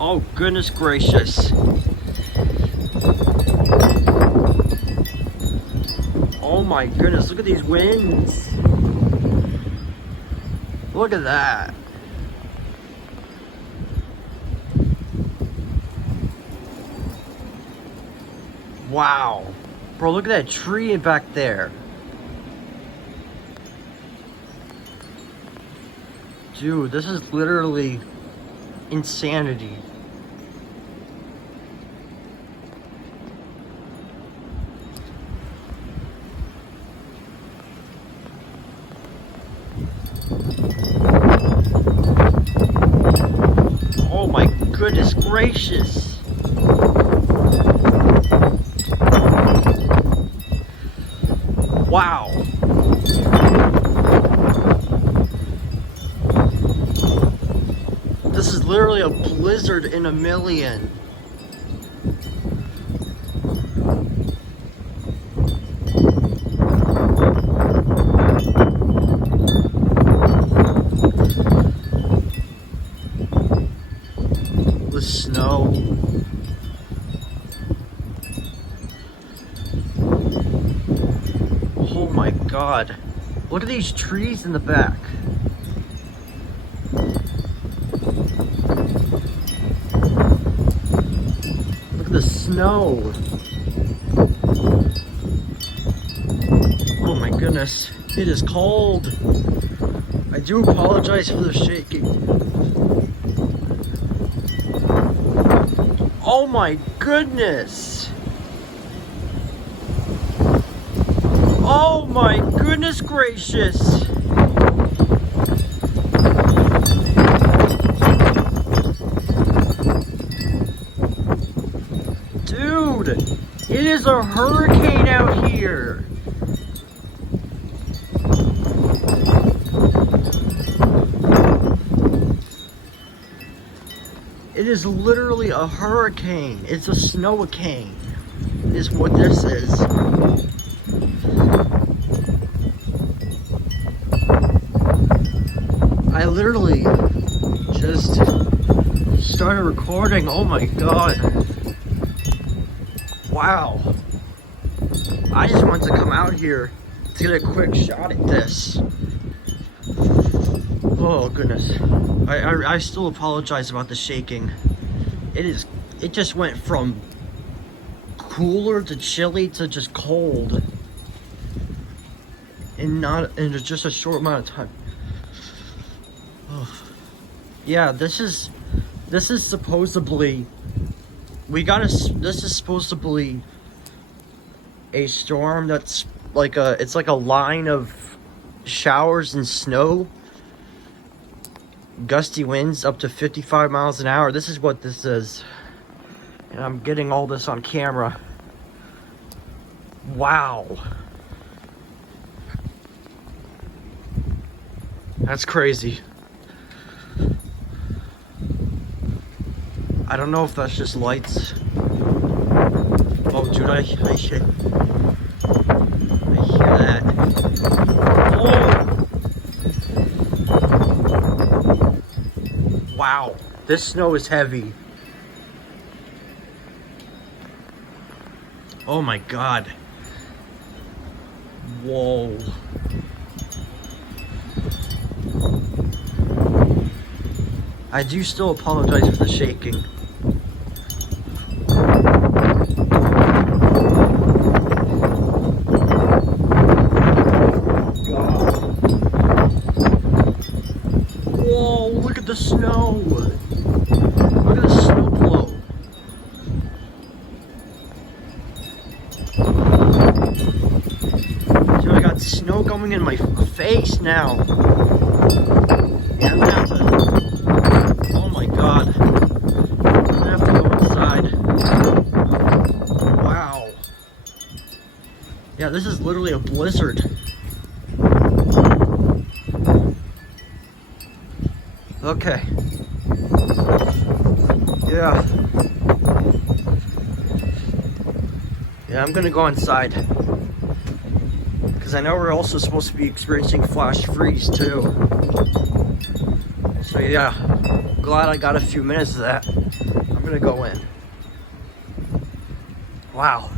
Oh, goodness gracious. Oh my goodness, look at these winds. Look at that. Wow. Bro, look at that tree back there. Dude, this is literally insanity. Oh my goodness gracious. Wow. This is literally a blizzard in a million. The snow. Oh my God. Look at these trees in the back. Look at the snow. Oh my goodness. It is cold. I do apologize for the shaking. Oh my goodness. Oh my goodness gracious. Dude, it is a hurricane out here. It is literally a hurricane. It's a snow-a-cane, is what this is. I literally just started recording. Oh my God. Wow. I just wanted to come out here to get a quick shot at this. Oh goodness. I still apologize about the shaking. It just went from cooler to chilly to just cold in just a short amount of time. Oh. Yeah, this is supposedly this is supposedly a storm that's like it's like a line of showers and snow. Gusty winds up to 55 miles an hour. This is what this is. And I'm getting all this on camera. Wow. That's crazy. I don't know if that's just lights. Oh, dude, I hear that. Oh! Wow, this snow is heavy. Oh my God. Whoa. I do still apologize for the shaking. Whoa, look at the snow. Look at the snow blow. Dude, I got snow coming in my face now. Yeah, I'm gonna have to... Oh my God. I'm gonna have to go inside. Wow. Yeah, this is literally a blizzard. Okay. Yeah. Yeah, I'm gonna go inside. Because I know we're also supposed to be experiencing flash freeze too. So yeah. Glad I got a few minutes of that. I'm gonna go in. Wow,